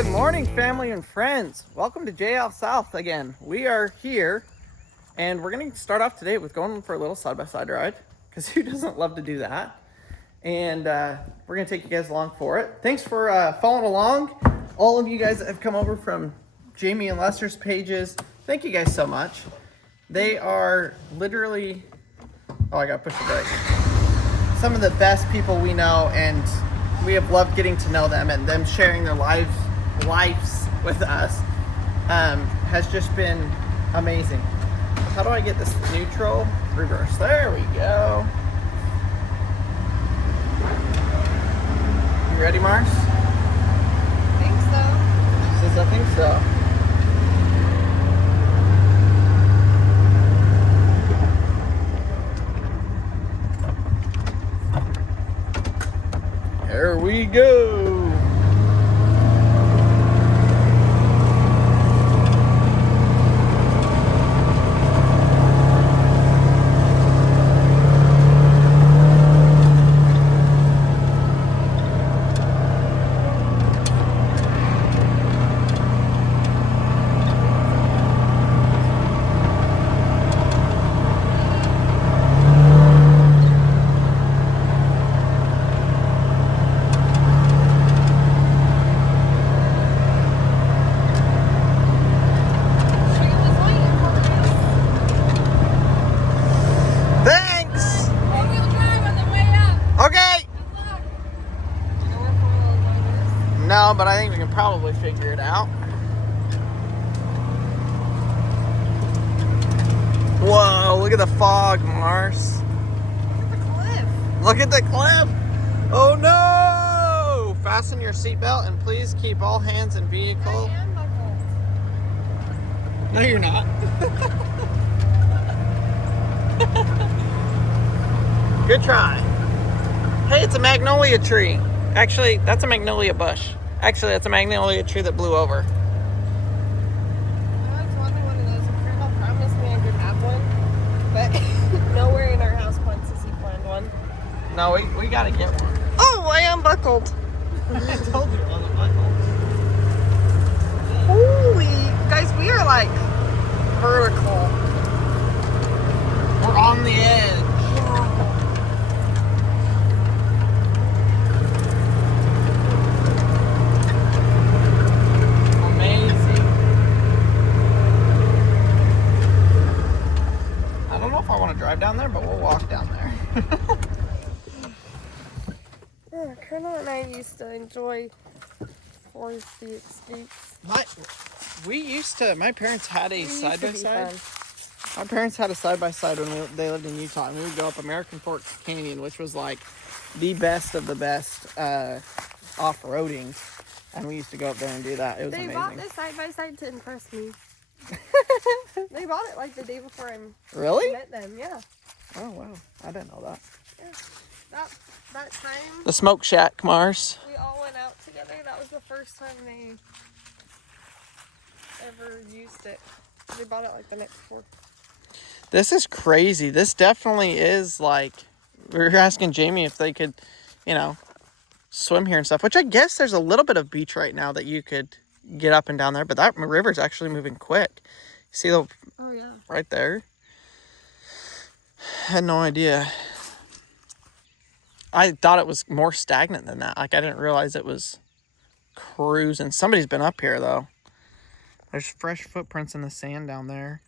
Good morning, family and friends. Welcome to JL South again. We are here, and we're going to start off today with going for a little side-by-side ride, because who doesn't love to do that? And we're going to take you guys along for it. Thanks for following along. All of you guys that have come over from Jamie and Lester's pages, thank you guys so much. They are literally, oh, I got to push the brake. Some of the best people we know, and we have loved getting to know them and them sharing their lives with us has just been amazing. How do I get this neutral? Reverse. There we go. You ready, Mars? I think so. She says, I think so. There we go. No, but I think we can probably figure it out. Whoa, look at the fog, Mars. Look at the cliff. Oh no! Fasten your seatbelt and please keep all hands in vehicle. I am buckled. No, you're not. Good try. Hey, it's a magnolia tree. Actually, that's a magnolia bush. Actually, that's a magnolia tree that blew over. I always wanted one of those. A friend promised me I could have one, but nowhere in our house wants to see planned one. No, we gotta get one. Oh, I unbuckled. I told you it wasn't buckled. Holy, guys, we are like vertical. We're on the edge. Drive down there, but we'll walk down there. Yeah, Colonel and I used to enjoy forestry escapes. My parents had a side-by-side. My parents had a side-by-side when they lived in Utah, and we would go up American Forks Canyon, which was like the best of the best off-roading, and we used to go up there and do that. It was amazing. They bought this side-by-side to impress me. They bought it like the day before I met them, yeah. Oh, wow. I didn't know that. Yeah. That time... The Smoke Shack, Mars. We all went out together. That was the first time they ever used it. They bought it like the night before. This is crazy. This definitely is like... We were asking Jamie if they could, swim here and stuff, which I guess there's a little bit of beach right now that you could get up and down there, but that river's actually moving quick. See the right there? I had no idea. I thought it was more stagnant than that. Like, I didn't realize it was cruising. Somebody's been up here, though. There's fresh footprints in the sand down there.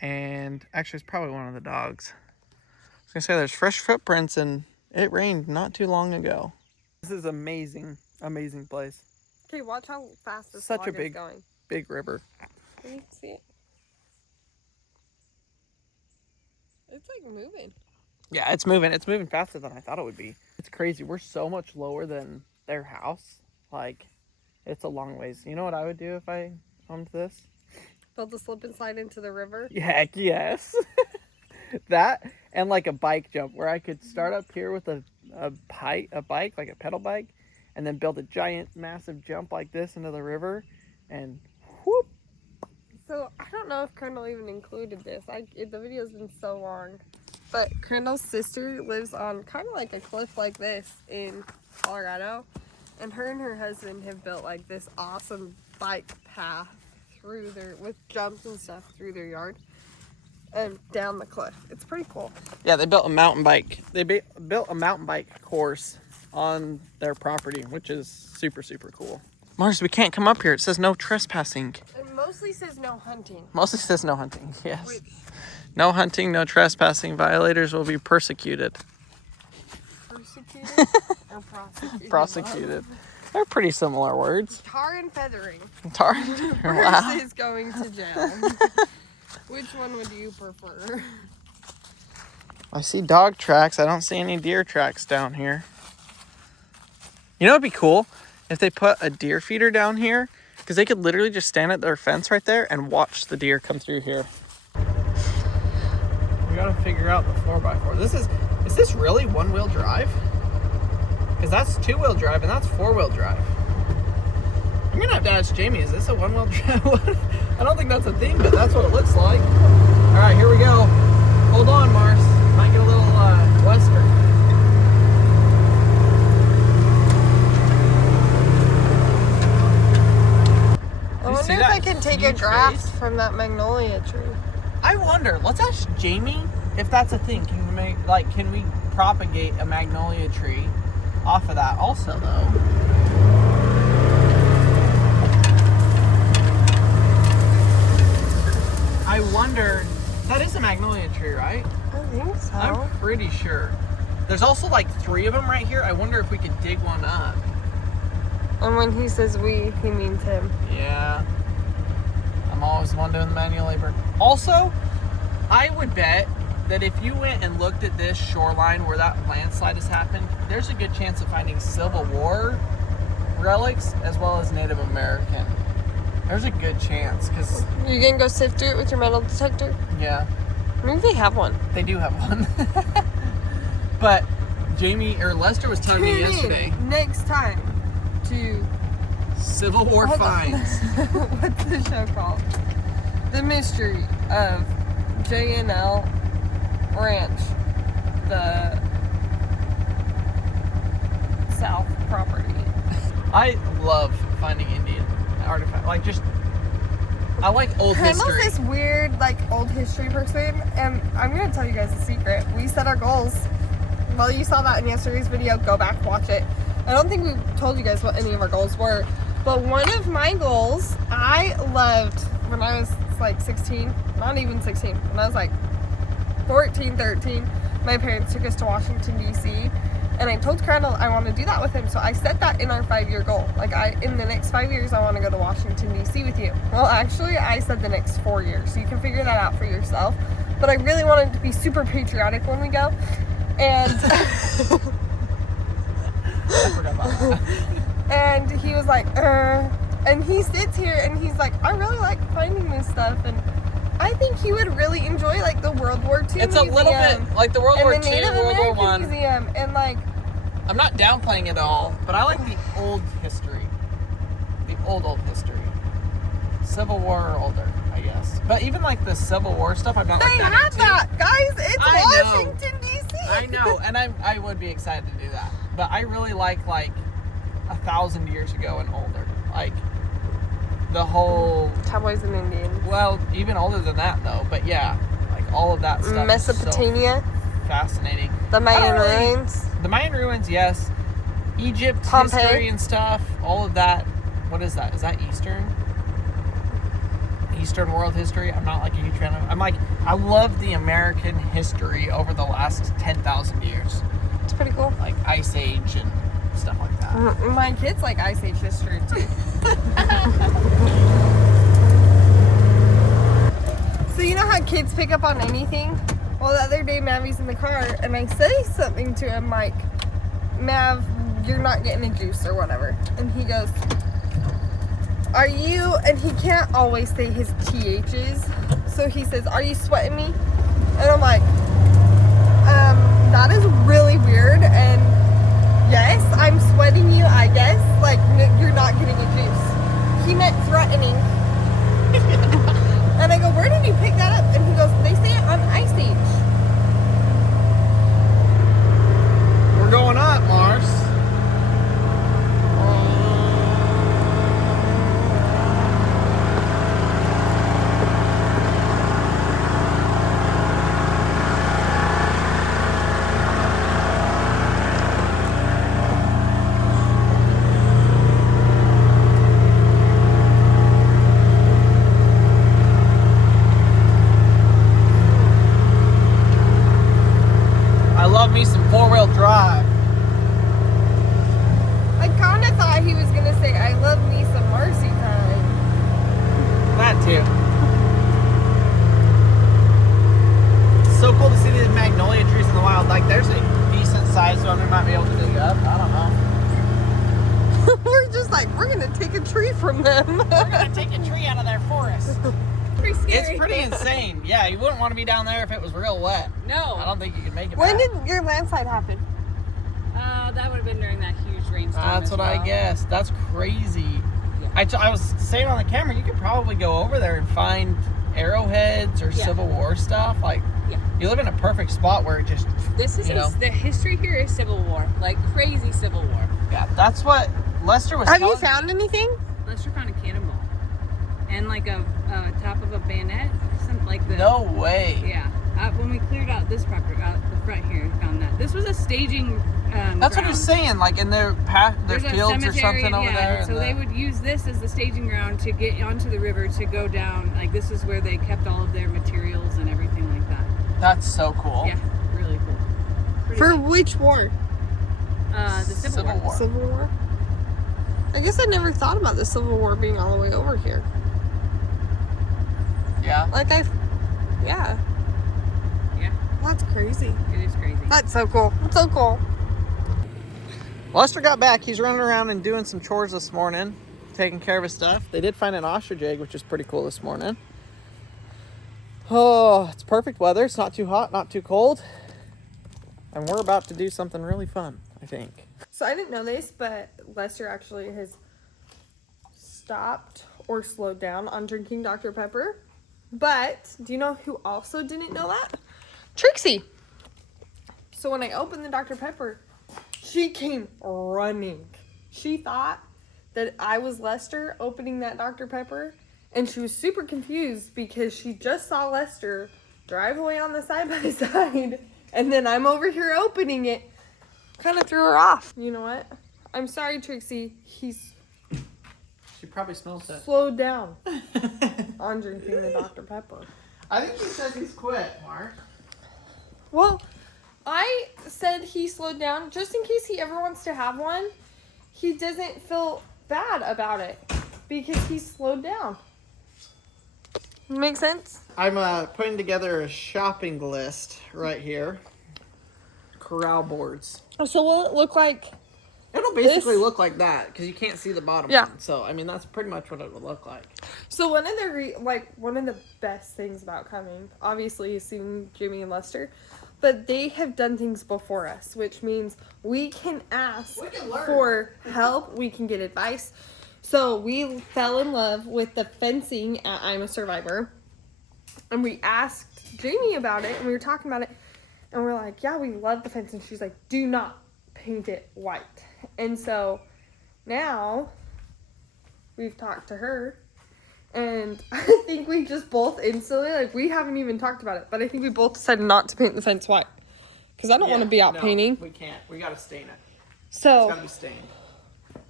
And actually, it's probably one of the dogs. I was going to say, there's fresh footprints, and it rained not too long ago. This is amazing, amazing place. Okay, watch how fast this Such a is going. Big river. Can you see it? It's like moving. Yeah, it's moving. It's moving faster than I thought it would be. It's crazy. We're so much lower than their house. Like, it's a long ways. You know what I would do if I owned this? Build a slip and slide into the river? Heck yes. That and like a bike jump where I could start up here with a bike, like a pedal bike, and then build a giant, massive jump like this into the river, and whoop. So I don't know if Colonel even included this. The video's been so long. But Colonel's sister lives on kind of like a cliff like this in Colorado. And her husband have built like this awesome bike path through their, with jumps and stuff through their yard and down the cliff. It's pretty cool. Yeah, they built a mountain bike. They built a mountain bike course on their property, which is super, super cool. Mars, we can't come up here. It says no trespassing. It mostly says no hunting. Mostly says no hunting, yes. Which, no hunting, no trespassing. Violators will be persecuted. persecuted or prosecuted? Prosecuted. They're pretty similar words. Tar and feathering Tar. Wow. versus going to jail. Which one would you prefer? I see dog tracks. I don't see any deer tracks down here. You know what'd be cool? If they put a deer feeder down here, because they could literally just stand at their fence right there and watch the deer come through here. We gotta figure out the 4x4. Is this really one-wheel drive? Because that's two-wheel drive and that's four-wheel drive. I'm gonna have to ask Jamie, is this a one-wheel drive? I don't think that's a thing, but that's what it looks like. All right, here we go. Hold on, Mars. Might get a little western. I wonder if I can take a draft from that magnolia tree. I wonder. Let's ask Jamie if that's a thing. Can we propagate a magnolia tree off of that? Also, though, I wonder. That is a magnolia tree, right? I think so. I'm pretty sure. There's also like 3 of them right here. I wonder if we could dig one up. And when he says we, he means him. Yeah. I'm always the one doing the manual labor. Also, I would bet that if you went and looked at this shoreline where that landslide has happened, there's a good chance of finding Civil War relics as well as Native American. There's a good chance, because... You gonna go sift through it with your metal detector? Yeah. Maybe they have one. They do have one. But Jamie, or Lester was telling me yesterday... next time to... Civil War finds. What's the show called? The Mystery of J&L Ranch. The South property. I love finding Indian artifacts. Like, just... I like old history. Randall's this weird, like, old history person, and I'm gonna tell you guys a secret. We set our goals. Well, you saw that in yesterday's video. Go back, watch it. I don't think we told you guys what any of our goals were, but one of my goals I loved when I was like 16, not even 16, when I was like 14, 13, my parents took us to Washington, D.C., and I told Crandall I want to do that with him, so I set that in our 5-year goal. Like, in the next 5 years, I want to go to Washington, D.C. with you. Well, actually, I said the next 4 years, so you can figure that out for yourself. But I really wanted to be super patriotic when we go, and... I forgot about that. And he was like, and he sits here and he's like, I really like finding this stuff, and I think he would really enjoy like the World War II It's museum, a little bit like the World War and the II, Native World War American One. Museum, and like, I'm not downplaying it all, but I like the old history. The old history. Civil War or older, I guess. But even like the Civil War stuff, I'm not they like that have into. that, guys. It's I know. Washington, D.C. I know, and I would be excited to do that. But I really like 1,000 years ago and older. Like the whole Cowboys and Indians. Well, even older than that though. But yeah, like all of that stuff. Mesopotamia. Is so fascinating. The Mayan ruins. The Mayan ruins, yes. Egypt Pompeii. history and stuff. All of that. What is that? Is that Eastern? Eastern world history. I'm not like a huge fan of. I love the American history over the last 10,000 years. It's pretty cool. Like Ice Age and stuff like that. My kids like Ice Age history too. So you know how kids pick up on anything? Well, the other day Mavi's in the car and I say something to him like, Mav, you're not getting a juice or whatever. And he goes, are you, and he can't always say his THs. So he says, are you sweating me? And I'm like, that is really weird, and yes, I'm sweating you, I guess. Like, you're not getting a juice. He meant threatening. And I go, where did you pick that up? And he goes, they say it on Ice Age. We're going up, Mars. tree from them. We're gonna take a tree out of their forest. Pretty scary. It's pretty insane. Yeah, you wouldn't want to be down there if it was real wet. No. I don't think you could make it When back. did your landslide happen? That would have been during that huge rainstorm. That's what I guessed. That's crazy. Yeah. I was saying on the camera, you could probably go over there and find arrowheads or Civil War stuff. Like, you live in a perfect spot where it just, This is the history here is Civil War, like crazy Civil War. yeah, that's what Lester was Have you telling me. found anything? Lester found a cannonball and like a top of a bayonet, something like the. No way. Yeah. When we cleared out this property, out the front here, we found that. This was a staging. That's what ground. he's saying, like in their There's a fields or cemetery, something over there. So they would use this as the staging ground to get onto the river to go down. Like this is where they kept all of their materials and everything like that. That's so cool. Yeah, really cool. Pretty For neat. which war? The Civil War. Civil War? I guess I never thought about the Civil War being all the way over here. Yeah. Like yeah. Yeah, That's crazy. it is crazy. That's so cool. It's so cool. Lester got back. He's running around and doing some chores this morning, taking care of his stuff. They did find an ostrich egg, which is pretty cool this morning. Oh, it's perfect weather. It's not too hot, not too cold. And we're about to do something really fun, I think. So I didn't know this, but Lester actually has stopped or slowed down on drinking Dr. Pepper. But do you know who also didn't know that? Trixie. So when I opened the Dr. Pepper, she came running. She thought that I was Lester opening that Dr. Pepper, and she was super confused because she just saw Lester drive away on the side-by-side, and then I'm over here opening it. Kind of threw her off. You know what? I'm sorry, Trixie. He's She probably smells it. slowed down on drinking the Dr. Pepper. I think he says he's quit, Mark. Well, I said he slowed down just in case he ever wants to have one. He doesn't feel bad about it because he slowed down. Make sense? I'm putting together a shopping list right here. Corral boards. So will it look like? It'll basically This? look like that because you can't see the bottom Yeah. one. So, I mean, that's pretty much what it would look like. So one of the best things about coming, obviously, is seeing Jimmy and Lester, but they have done things before us, which means we can ask We can learn. for help. We can get advice. So we fell in love with the fencing at I'm a Survivor, and we asked Jamie about it, and we were talking about it, and we're like, yeah, we love the fencing. She's like, do not paint it white. And so now we've talked to her, and I think we just both instantly, like, we haven't even talked about it, but I think we both decided not to paint the fence white because I don't want to be out painting. We can't. We gotta stain it. It's So gotta be stained.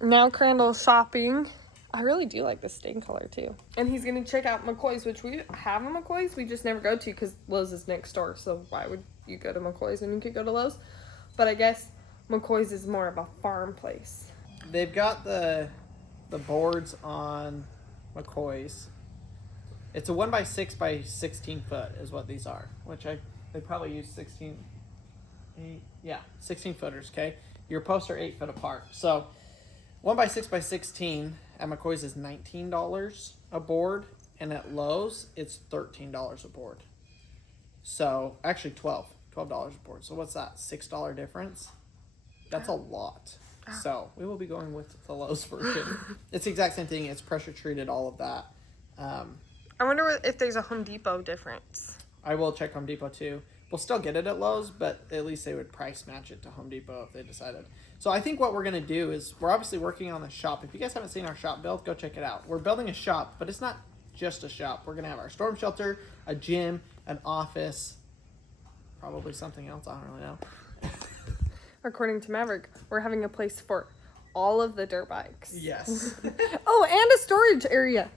now Crandall's shopping. I really do like the stain color too. And he's gonna check out McCoy's, which we have a McCoy's. We just never go to because Lowe's is next door. So why would you go to McCoy's when you could go to Lowe's? But I guess McCoy's is more of a farm place. They've got the boards on McCoy's. It's a 1x6 by 16 foot is what these are, which they probably use 16 footers. Okay, your posts are 8 foot apart. So 1x6 by 16 at McCoy's is $19 a board, and at Lowe's it's $13 a board. So actually $12 a board. So what's that? $6 difference. That's a lot. So we will be going with the Lowe's version. It's the exact same thing. It's pressure treated, all of that. I wonder if there's a Home Depot difference. I will check Home Depot too. We'll still get it at Lowe's, but at least they would price match it to Home Depot if they decided. So I think what we're going to do is we're obviously working on the shop. If you guys haven't seen our shop build, go check it out. We're building a shop, but it's not just a shop. We're going to have our storm shelter, a gym, an office, probably something else. I don't really know. According to Maverick, we're having a place for all of the dirt bikes. Yes. Oh, and a storage area.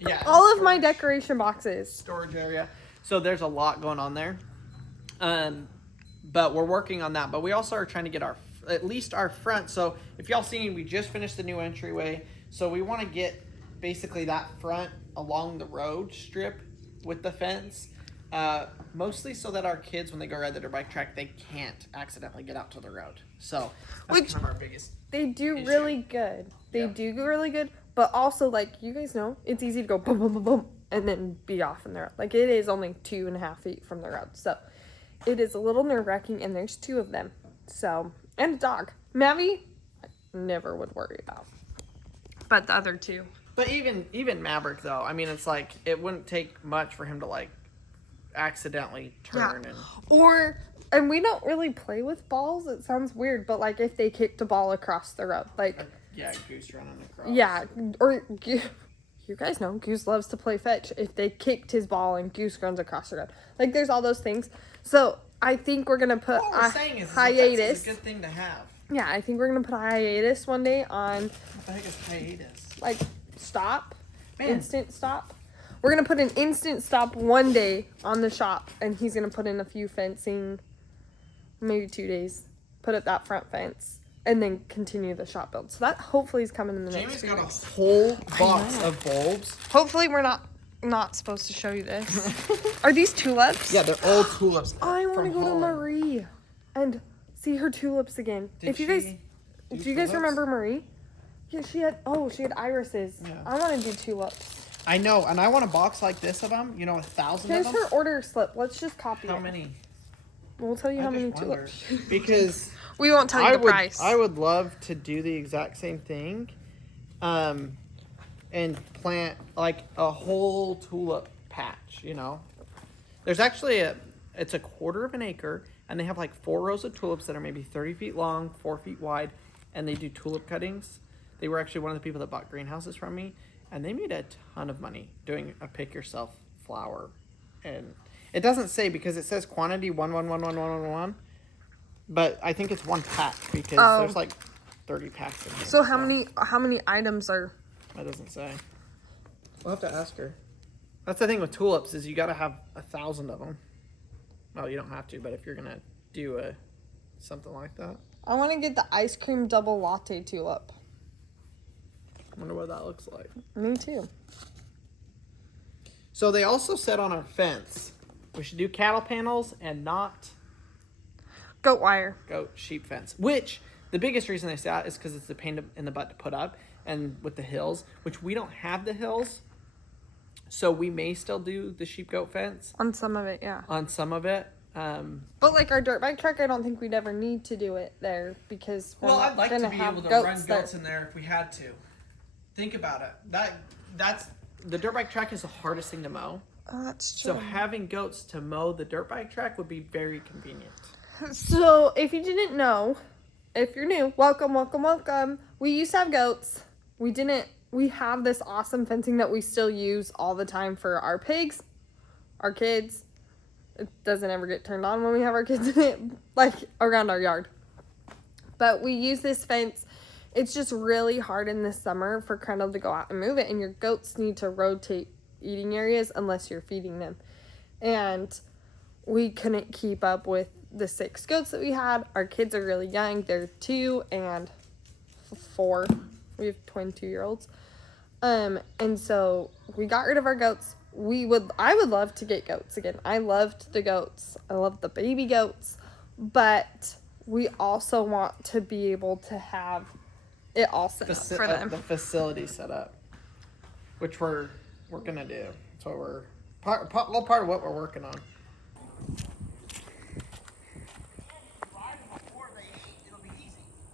Yeah. All of my decoration boxes. Storage area. So there's a lot going on there. But we're working on that. But we also are trying to get at least our front. So if y'all seen, we just finished the new entryway. So we want to get basically that front along the road strip with the fence. Mostly so that our kids, when they go ride the dirt bike track, they can't accidentally get out to the road. So that's kind of our biggest. They do issue. really good. They Yeah. do really good, But also, like, you guys know, it's easy to go boom, boom, boom, boom, and then be off in the road. Like, it is only 2.5 feet from the road. So, it is a little nerve-wracking, and there's 2 of them. So, and a dog. Mavi, I never would worry about. But the other 2. But even Maverick, though, I mean, it's like, it wouldn't take much for him to, like, accidentally turn. Or, and we don't really play with balls. It sounds weird, but, like, if they kicked a ball across the road, like... Yeah, Goose running across. Yeah, or... You guys know, Goose loves to play fetch. If they kicked his ball and Goose runs across the road. Like, there's all those things. So, I think we're going to put what we're saying is hiatus. It's a good thing to have. Yeah, I think we're going to put a hiatus one day on... What the heck is hiatus? Like, stop. Man. Instant stop. We're going to put an instant stop one day on the shop. And he's going to put in a few fencing. Maybe 2 days. Put up that front fence. And then continue the shop build. So that hopefully is coming in the next few Jamie's got weeks. a whole box of bulbs. Hopefully we're not supposed to show you this. Are these tulips? Yeah, they're all tulips. I want to go Holland. to Marie and see her tulips again. Did Do you guys tulips? remember Marie? Yeah, she had irises. Yeah. I want to do tulips. I know, and I want a box like this of them. You know, 1,000 Here's of them. her order slip. Let's just copy it. How many? We'll tell you how I many just wonder. tulips. Because We won't tell you the price. I would love to do the exact same thing, and plant like a whole tulip patch. You know, there's actually it's a 1/4 of an acre, and they have like 4 rows of tulips that are maybe 30 feet long, 4 feet wide, and they do tulip cuttings. They were actually one of the people that bought greenhouses from me, and they made a ton of money doing a pick yourself flower. And it doesn't say, because it says quantity 1. But I think it's 1 pack, because there's like 30 packs in here. So how many items are? That doesn't say. We'll have to ask her. That's the thing with tulips, is you got to have 1,000 of them. Well, you don't have to, but if you're gonna do something like that. I want to get the ice cream double latte tulip. I wonder what that looks like. Me too. So they also said on our fence, we should do cattle panels and not Goat wire. goat sheep fence. Which the biggest reason they say that is because it's a pain in the butt to put up, and with the hills, which we don't have the hills, so we may still do the sheep goat fence On some of it, yeah. on some of it. But like our dirt bike truck, I don't think we'd ever need to do it there because we're not gonna have goats there. in there if we had to. Think about it. That's the dirt bike track is the hardest thing to mow. Oh, that's true. So having goats to mow the dirt bike track would be very convenient. So if you didn't know, if you're new, welcome. We used to have goats. We have this awesome fencing that we still use all the time for our pigs, our kids. It doesn't ever get turned on when we have our kids in it, like around our yard. But we use this fence. It's just really hard in the summer for Crendel to go out and move it, and your goats need to rotate eating areas unless you're feeding them. And we couldn't keep up with the 6 goats that we had. Our kids are really young. They're 2 and 4. We have twin 2-year-olds. And so we got rid of our goats. I would love to get goats again. I loved the goats. I loved the baby goats. But we also want to be able to have it all set up for them. The facility set up, which we're gonna do. So we're part of what we're working on.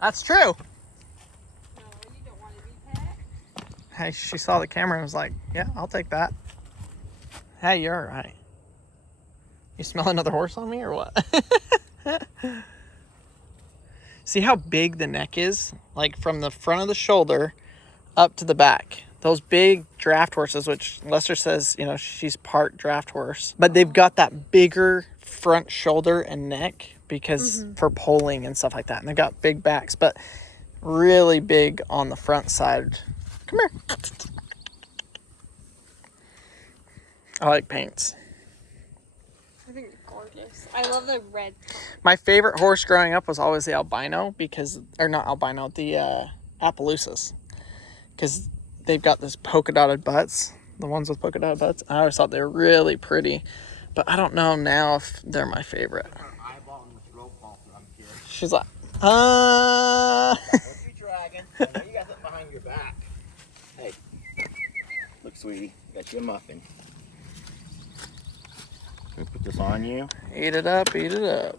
That's true. No, you don't want to be pet. Hey, she saw the camera and was like, "Yeah, I'll take that." Hey, you're all right. You smell another horse on me or what? See how big the neck is? Like from the front of the shoulder up to the back. Those big draft horses, which Lester says, she's part draft horse. But they've got that bigger front shoulder and neck because for poling and stuff like that. And they've got big backs, but really big on the front side. Come here. I like paints. I think it's gorgeous. I love the red. My favorite horse growing up was always the albino the Appaloosas. Because they've got this polka dotted butts, the ones with polka dotted butts. I always thought they were really pretty, but I don't know now if they're my favorite. She's like, What you dragging? I know you got something behind your back. Hey, look, sweetie, got you a muffin. Can I put this on you? Eat it up, eat it up.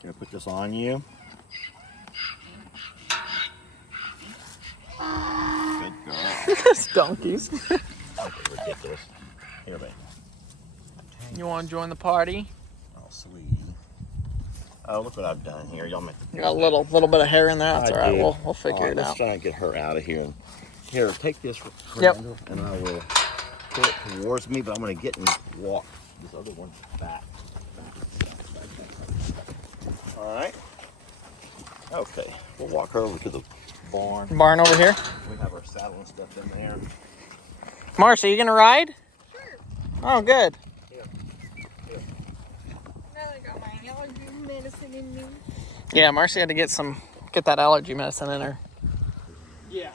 Can I put this on you? Good girl. Those donkeys. Okay, ridiculous. Here, babe. You want to join the party? Oh, sweetie. Oh, look what I've done here. Y'all make You got a little bit of hair in there. That's I all right. do. We'll figure it Let's out. try and get her out of here. Here, take this, Yep. Randall, and I will pull it towards me, but I'm going to get and walk this other one back. All right. Okay, we'll walk her over to the barn. Barn over here. We have our saddle and stuff in there. Marcy, you gonna ride? Sure. Oh, good. Here. Now I got my allergy medicine in me. Yeah, Marcy had to get that allergy medicine in her. Yeah.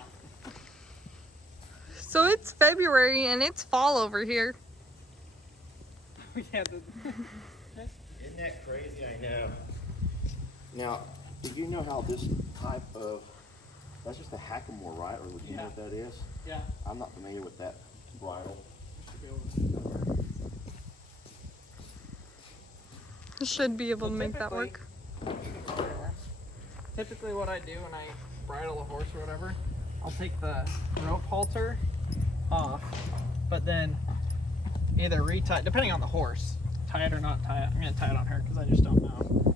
So it's February and it's fall over here. Isn't that crazy? I know. Now, do you know how this type of, that's just a hackamore, right? Or would you know what that is? Yeah. I'm not familiar with that bridle. Should be able to make that work. Typically what I do when I bridle a horse or whatever, I'll take the rope halter off, but then either retie, depending on the horse, tie it or not tie it. I'm going to tie it on her because I just don't know.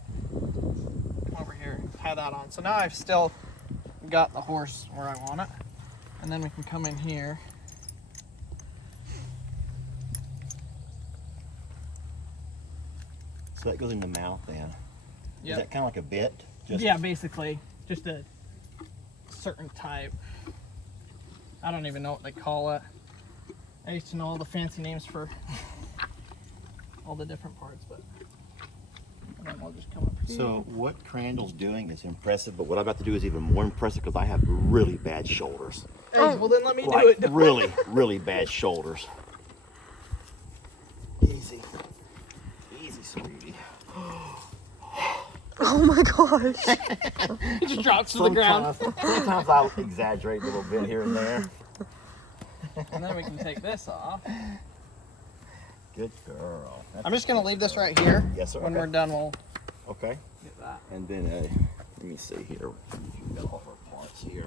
Come over here, tie that on. So now I've still got the horse where I want it. And then we can come in here. So that goes in the mouth then. Yep. Is that kind of like a bit? Yeah, basically, just a certain type. I don't even know what they call it. I used to know all the fancy names for all the different parts, but then we'll just come up here. So what Crandall's doing is impressive, but what I'm about to do is even more impressive because I have really bad shoulders. Hey, well then let me do Like it. really, really bad shoulders. Easy. Easy, sweetie. Oh my gosh. It just drops to the ground. Sometimes I'll exaggerate a little bit here and there. And then we can take this off. Good girl. I'm just gonna leave this right here. Yes, sir. When Okay. we're done, we'll Okay. get that. And then, let me see here. We've got all of our parts here.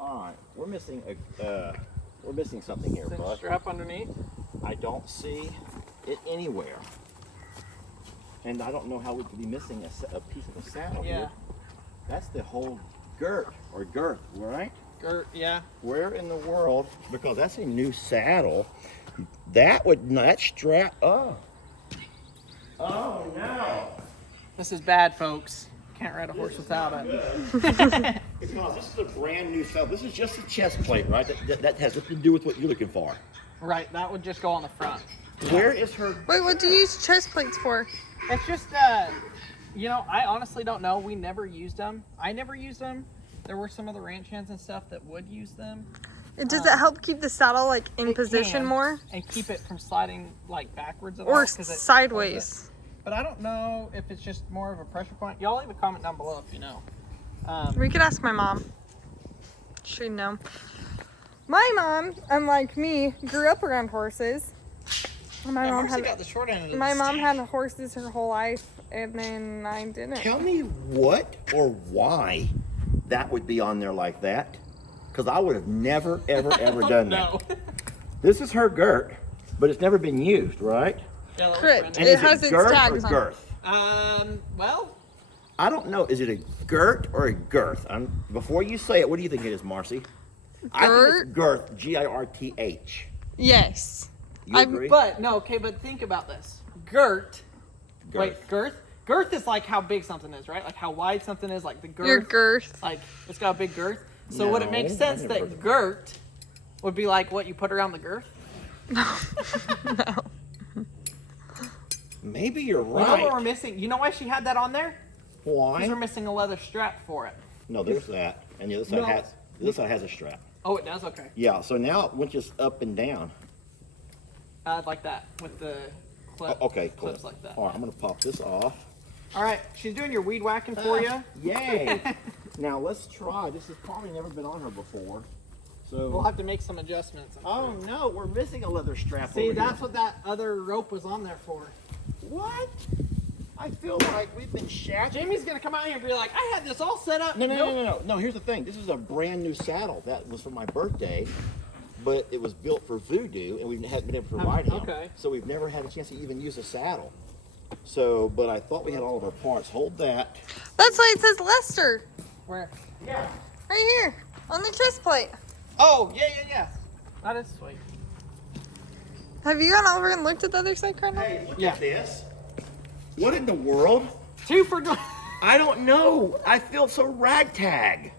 All right, we're missing something here, Cinch bud. strap underneath. I don't see it anywhere, and I don't know how we could be missing a piece of a saddle Yeah. here. That's the whole girth, right? Yeah. Where in the world? Because that's a new saddle. That strap. Oh no! This is bad, folks. Can't ride a horse without it. Because this is a brand new saddle. This is just a chest plate, right? That has nothing to do with what you're looking for. Right, that would just go on the front. Where is her? Wait, what do you use chest plates for? It's just, you know, I honestly don't know. We never used them. I never used them. There were some of the ranch hands and stuff that would use them. Does it help keep the saddle like in It position can, more? and keep it from sliding like backwards at all, Or 'cause it sideways? pulls it. But I don't know if it's just more of a pressure point. Y'all leave a comment down below if you know. We could ask my mom. She'd know. My mom, unlike me, grew up around horses. My mom Marcy had got the short end of the my mom stick. had horses her whole life, and then I didn't. Tell me what or why that would be on there like that. Because I would have never, ever, ever done No. that. This is her girt, but it's never been used, right? Yeah, that was Correct. brand And new. It is has its girth tags or on. girth? Well, I don't know. Is it a girt or a girth? Before you say it, what do you think it is, Marcy? I think it's girth. G-I-R-T-H. Yes. You agree? but think about this. Girth. Wait, girth? Girth is like how big something is, right? Like how wide something is, like the girth. Your girth. Like, it's got a big girth. So would it make No, sense I never heard that of girt would be like what you put around the girth? No. Maybe you're You know what we're right. missing? You know why she had that on there? Because Why? we're missing a leather strap for it. No, there's that. And the other side No. has a strap. Oh, it does? Okay. Yeah, so now it went just up and down. Like that with the clip. Okay, cool. Clips like that. All right, I'm going to pop this off. All right, she's doing your weed whacking for you. Yay! Now let's try. This has probably never been on her before. So We'll have to make some adjustments. oh no, we're missing a leather strap. See, over that's here. what that other rope was on there for. What? I feel like we've been shattered. Jamie's gonna come out here and be like, I had this all set up. No, no, Nope. no, no, no, no. Here's the thing. This is a brand new saddle that was for my birthday, but it was built for Voodoo, and we hadn't been able to ride him. okay. So we've never had a chance to even use a saddle. So, but I thought we had all of our parts. Hold that. That's why it says Lester. Where? Yeah. Right here. On the chest plate. Oh, yeah. That is sweet. Have you gone over and looked at the other side, Colonel? Hey, look Yeah. at this. What in the world? 2 for. I don't know. I feel so ragtag.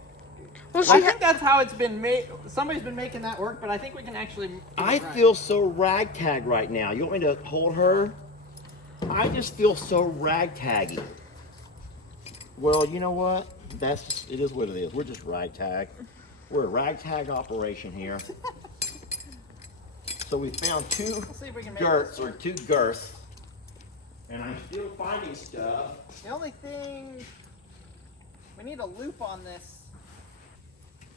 Well, I she think that's how it's been made. Somebody's been making that work, but I think we can actually. do I it right. feel so ragtag right now. You want me to hold her? I just feel so ragtaggy. Well, you know what? That's just, it is what it is. We're just ragtag. We're a ragtag operation here. So we found 2 Let's see if we can make girths this or work. 2 girths. And I'm still finding stuff. The only thing we need a loop on this.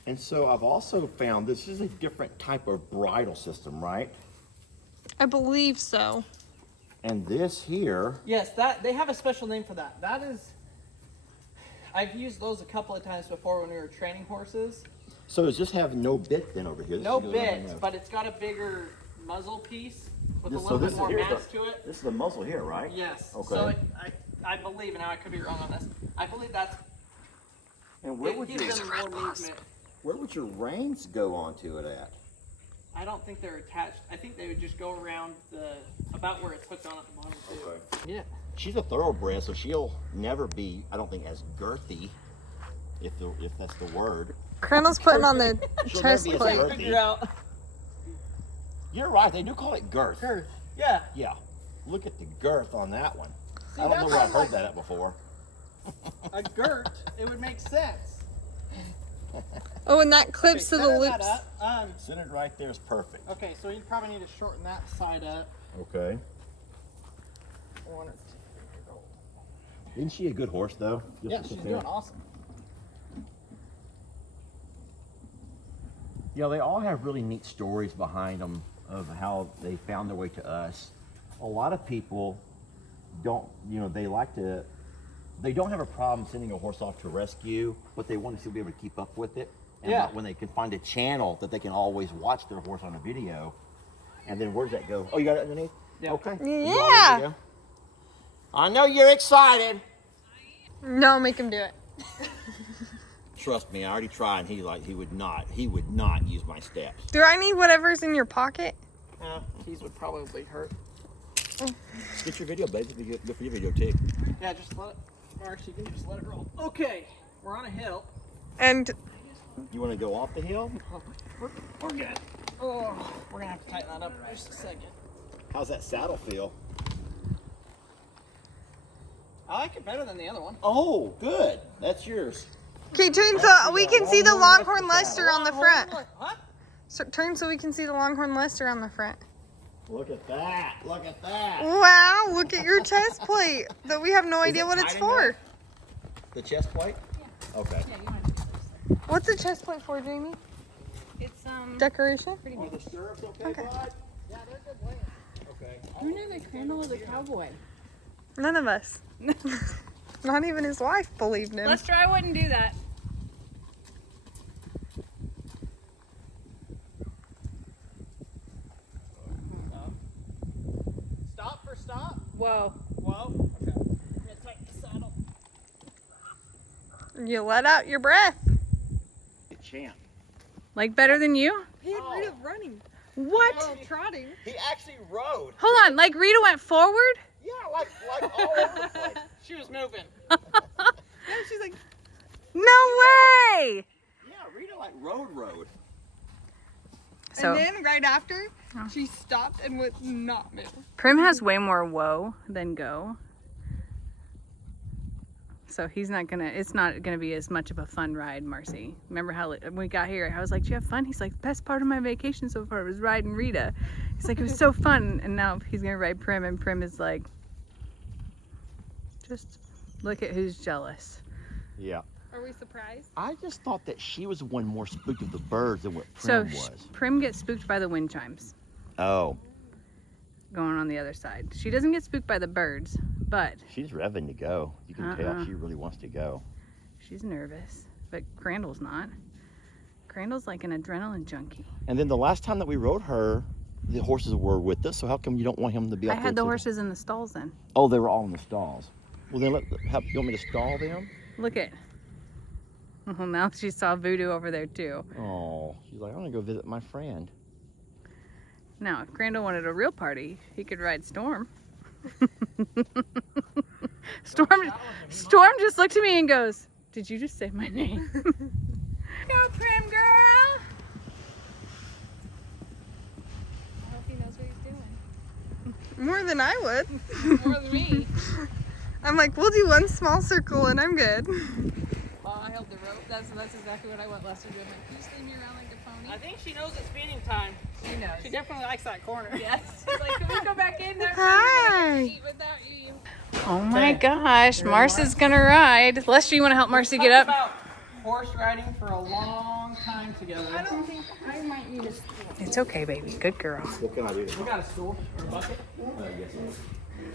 And so I've also found this is a different type of bridle system, right? I believe so. And this here, Yes, that they have a special name for that. That is. I've used those a couple of times before when we were training horses. so does this have no bit then over here? This No is the other bit, thing. but it's got a bigger muzzle piece with a This- so little this bit is- more here's mass the- to it. This is the muzzle here, right? Yes. Okay. So I believe, and now I could be wrong on this. I believe that's And where it would gives your them more movement. where would your reins go onto it at? I don't think they're attached. I think they would just go around about where it's hooked on at the bottom too. Yeah. She's a thoroughbred, so she'll never be, I don't think, as girthy, if that's the word. Colonel's putting on the She'll chest never be as plate. girthy. Figure out. You're right. They do call it girth. Girth. Yeah. Yeah. Look at the girth on that one. See, I don't know that's where I've how, heard that at before. A girt, it would make sense. Oh, and that clips to the center that loops. up. Centered right there is perfect. Okay, so you probably need to shorten that side up. Okay. 1 or 2. Isn't she a good horse, though? Just Yeah, to she's compare? doing awesome. Yeah, they all have really neat stories behind them of how they found their way to us. A lot of people don't, they don't have a problem sending a horse off to rescue, but they want to still be able to keep up with it. And Yeah. when they can find a channel that they can always watch their horse on a video. And then where does that go? Oh, you got it underneath? Yeah. Okay. Yeah. You all ready to go? I know you're excited. No, make him do it. Trust me, I already tried, and he would not use my steps. Do I need whatever's in your pocket? These would probably hurt. Get your video, baby. Go for your video too. Yeah, just let it. Mark, you can just let it roll. Okay, we're on a hill. And You want to go off the hill? We're good. Oh, we're gonna have to tighten that up in just a second. How's that saddle feel? I like it better than the other one. Oh, good. That's yours. okay, turn so we can see the Longhorn Lester on the front. What? So, turn so we can see the Longhorn Lester on the front. Look at that. Look at that. Wow, look at your chest plate that we have no idea what it's tight for. enough? The chest plate? Yeah. Okay. Yeah, you want to do this. What's the chest plate for, Jamie? It's Decoration? pretty Are good. the stirrups okay, Okay. bud? Yeah, they're good weight. Okay. Who knew the Colonel was a cowboy? None of us. Not even his wife believed him. Lester, I wouldn't do that. Stop for stop. Whoa. Whoa. Okay. I'm gonna tighten the saddle. You let out your breath. Champ. Like better than you? He had Rita running. What? Oh, trotting. He actually rode. Hold on, like Rita went forward? Yeah, like all over the place. She was moving. Yeah, she's like, No way! Yeah, Rita like rode. So and then right after, she stopped and would not move. Prim has way more whoa than go. So he's not gonna, it's not gonna be as much of a fun ride, Marcy. Remember how when we got here, I was like, do you have fun? He's like, the best part of my vacation so far was riding Rita. He's like, it was so fun. And now he's gonna ride Prim, and Prim is like, just Look at who's jealous. Yeah. Are we surprised? I just thought that she was one more spooked of the birds than what So Prim was. Prim gets spooked by the wind chimes Oh, going on the other side. She doesn't get spooked by the birds, but she's revving to go. You can tell she really wants to go. she's nervous. But Crandall's not. Crandall's like an adrenaline junkie. And then the last time that we rode her, the horses were with us. So how come you don't want him to be I out there? had the horses in the stalls then. Oh, they were all in the stalls. Well, then you want me to stall them? Look at. Well, now she saw Voodoo over there too. Oh, she's like, I'm gonna go visit my friend. Now, if Crandall wanted a real party, he could ride Storm. Storm just looked at me and goes, "Did you just say my name?" Go, Prim girl. I hope he knows what he's doing. More than I would. More than me. I'm like, we'll do one small circle and I'm good. Well, I held the rope. That's exactly what I want Lester to do. I'm like, can you swing me around like a pony? I think she knows it's feeding time. She knows. She definitely likes that corner. Yes. She's like, can we go back in there? Hi. Eat without you. Oh my gosh, Marcy's gonna ride. Lester, you want to help Marcy get Talked up? about horse riding for a long time together. I don't think I might need a stool. It's okay, baby. Good girl. What can I do? We got a stool or a bucket.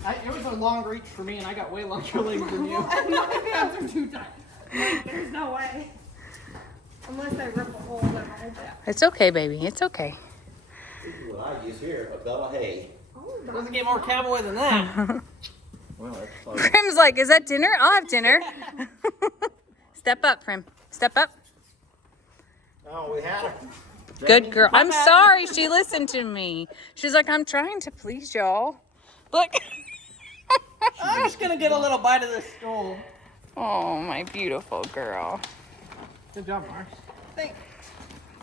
It was a long reach for me, and I got way longer legs than you. My hands are too tight. Like, there's no way. Unless I rip a hole in my hold it. It's okay, baby. It's okay. This is what I use here, a bale of hay. Doesn't get more cowboy than that. Well, that's Prim's like, is that dinner? I'll have dinner. Step up, Prim. Step up. Oh, we had her. Good girl. I'm sorry she listened to me. She's like, I'm trying to please y'all. Look. I'm just gonna get a little bite of this stool. Oh, my beautiful girl. Good job, Mars. Thanks.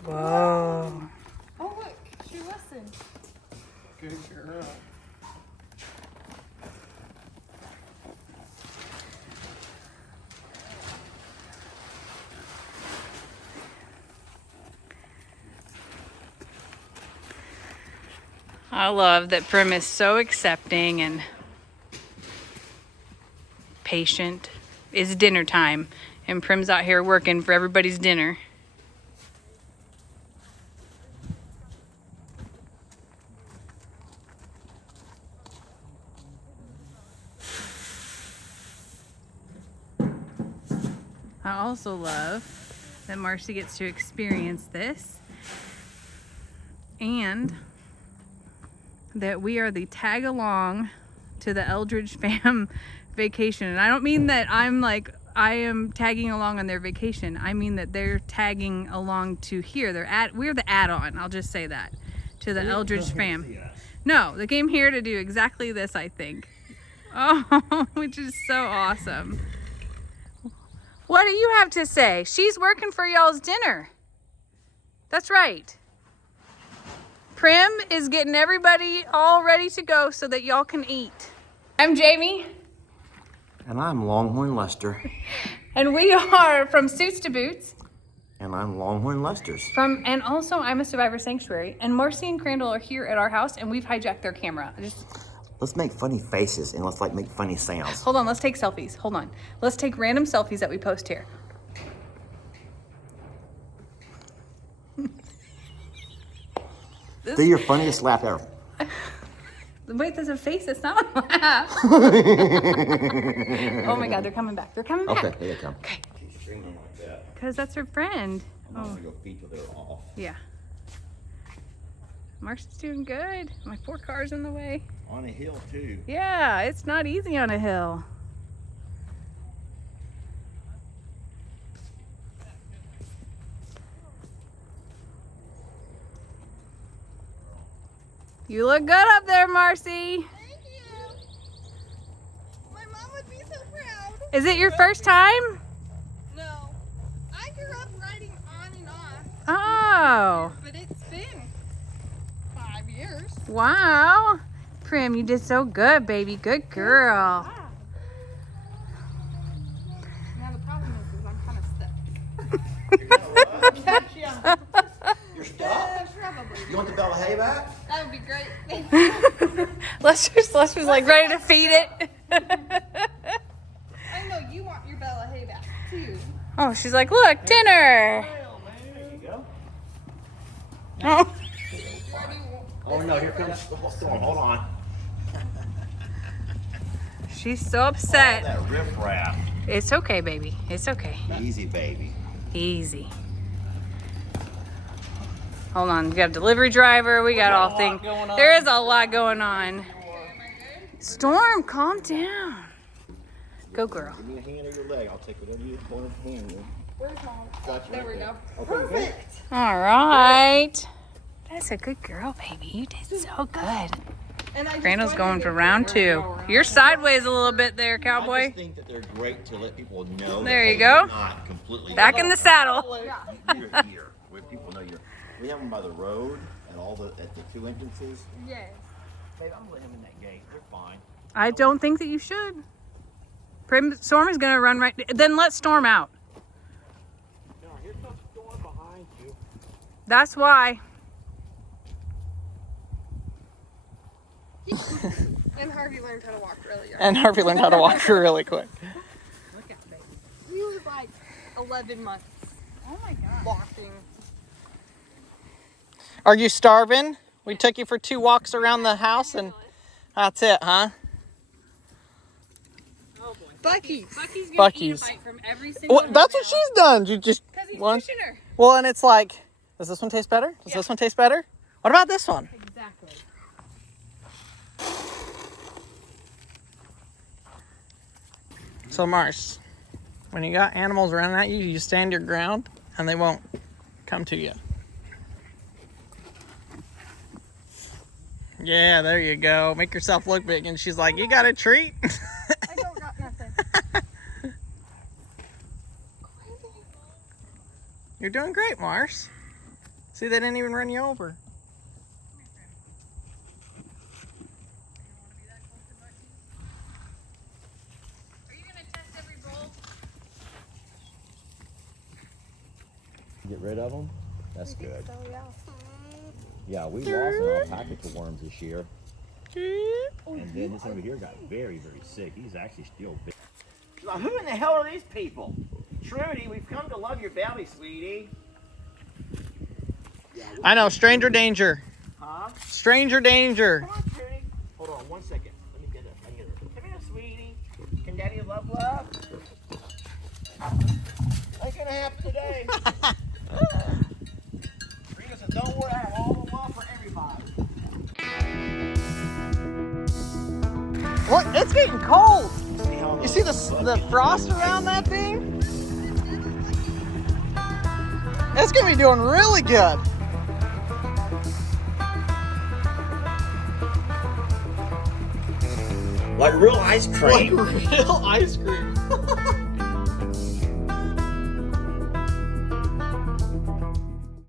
Whoa. Oh, look. She listened. Good girl. I love that Prim is so accepting and patient. It's dinner time, and Prim's out here working for everybody's dinner. I also love that Marcy gets to experience this, and that we are the tag along to the Eldredge Fam vacation. And I don't mean that I am tagging along on their vacation. I mean that they're tagging along to here. We're the add-on. I'll just say that to the Eldredge Fam. No, they came here to do exactly this, I think. Oh, which is so awesome. What do you have to say? She's working for y'all's dinner. That's right. Prim is getting everybody all ready to go so that y'all can eat. I'm Jamie. And I'm Longhorn Lester. And we are from Suits to Boots. And I'm Longhorn Lester's. And also I'm a Survivor Sanctuary. And Marcy and Crandall are here at our house and we've hijacked their camera. Let's make funny faces and let's make funny sounds. Hold on, let's take selfies. Hold on. Let's take random selfies that we post here. Do your funniest laugh ever. Wait, there's a face. It's not a laugh. Oh my God, they're coming back. They're coming back. Okay, here they come. Okay. She's streaming like that. Because that's her friend. I'm gonna go feed till they're off. Yeah. Marcy's doing good. My 4 cars in the way. On a hill too. Yeah, it's not easy on a hill. You look good up there, Marcy. Thank you. My mom would be so proud. Is it your first time? No. I grew up riding on and off, Oh, but it's been 5 years. wow. Prim, you did so good, baby. Good girl. Now the problem is I'm kind of stuck. You're stuck? Probably. You want the bale of hay back? That would be great. Thank you. Lester's like ready to feed it. I know Oh, she's like, look, dinner. There you go. Oh. Oh no, here comes the storm. Hold on. She's so All upset. that riffraff. It's okay, baby. It's okay. Easy, baby. Easy. Hold on. We got a delivery driver. We got all things. There is a lot going on. Storm, calm down. Go, girl. Give me a hand or your leg. I'll take whatever you want to hand you. Where's mom? Gotcha, There right we go. Okay, Perfect. All right. That's a good girl, baby. You did so good. And I just Randall's wanted going to for get round her 2. to go around. You're sideways a little bit there, I cowboy. just think that they're great to let people know. There that you go. you're not completely Back in the saddle. You're here, where people know you're. We have them by the road at the 2 entrances. Yes. Babe, I'm gonna let him in that gate. They're fine. I don't think that you should. Storm is going to run right. Then let Storm out. No, here comes Storm behind you. That's why. And Harvey learned how to walk really young. And Harvey learned how to walk really quick. Look at baby. He was like 11 months. Oh my God. Walking. Are you starving? We took you for 2 walks around the house and that's it, huh? Oh boy. Bucky's. Bucky's going to eat a Bucky's. bite from every single Well, that's what she's done. You just Because he's one. pushing her. Well, and it's like, does this one taste better? Does this one taste better? What about this one? Exactly. So Mars, when you got animals running at you, you stand your ground and they won't come to you. Yeah, there you go. Make yourself look big. And she's like, you got a treat? I don't got nothing. You're doing great, Mars. See, they didn't even run you over. Are you going to test every bowl? Get rid of them? That's good. So, yeah. Yeah, we lost an alpaca to worms this year. And then this over here got very, very sick. He's actually still big. Now, who in the hell are these people? Trudy, we've come to love your belly, sweetie. I know, stranger danger. Huh? Stranger danger. Come on, Trudy. Hold on 1 second. Let me get it. Come here, sweetie. Can Daddy love? Ain't gonna happen today. Rita said, don't worry, I have all the love for everybody. Look, it's getting cold. See how You see the frost around that thing? It's gonna be doing really good. like real ice Like cream. real ice cream.